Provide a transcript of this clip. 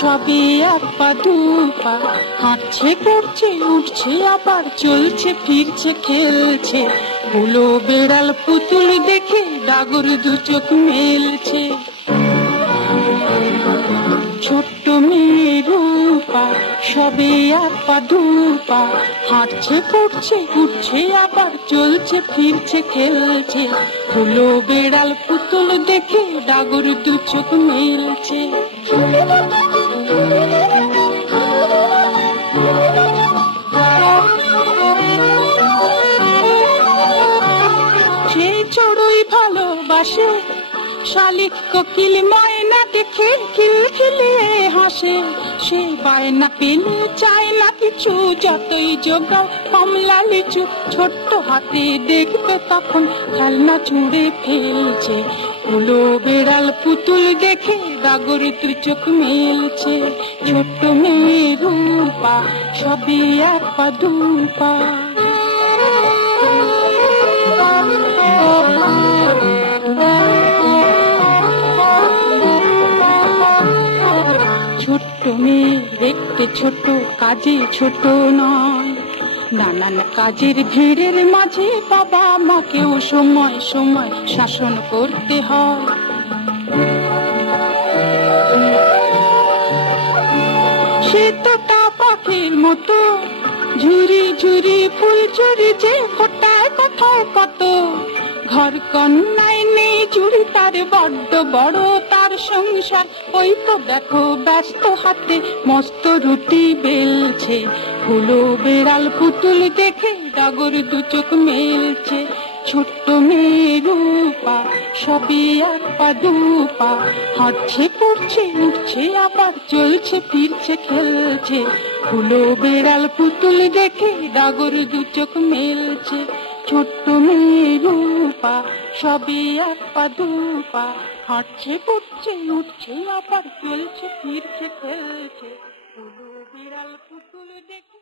সবই এক পা দুপা, হাঁটছে করছে উঠছে আবার চলছে ফিরছে খেলছে। হুলো বেড়াল পুতুল দেখে ডাগর দু চোখ মেলছে। ছোট্ট মেয়ে রূপা সবে এক পা দুপা, হাঁটছে পড়ছে উঠছে আবার চলছে ফিরছে খেলছে। হুলো বেড়াল পুতুল দেখে ডাগর দু চোখ মেলছে। সেই চড়ুই ভালোবাসে শালিক কোকিল ময়না দেখে খিলখিলিয়ে হাসে। সে বায়না পেলে চায় না কিছু, যতই জোগাও কমলা লিচু। ছোট্ট হাতে দেখবে তখন খেলনা ছুঁড়ে ফেলছে। হুলো বেড়াল পুতুল দেখে ডাগর দু চোখ মেলছে। ছোট্ট মেয়ে রূপা সবই এক পা দুপা। ছোট্ট মেয়ে দেখতে ছোট, কাজে ছোট নয়। নানান কাজের ভিড়ের মাঝে বাবা মাকেও সময় সময় শাসন করতে হয়। সে তোতা পাখির মতো ঝুরি ঝুরি ফুল ঝুরি যে ফোটায় কথায় কত। ঘর কন্যায় নেই চুরি তার বড্ড বড় তার সংসার। ওই তো দেখো ব্যস্ত হাতে মস্ত রুটি বেলছে। হুলো বেড়াল পুতুল দেখে ডাগর দু চোখ মেলছে। ছোট্ট মেয়ে রূপা সবই এক পা দুপা, হাঁটছে পড়ছে উঠছে আবার চলছে ফিরছে খেলছে। হুলো বেড়াল পুতুল দেখে ডাগর দু চোখ মেলছে। ছোট্ট মেয়ে রূপা সবই এক পা দুপা, হাঁটছে পড়ছে উঠছে আবার চলছে ফিরছে খেলছে। হুলো বেড়াল পুতুল দেখে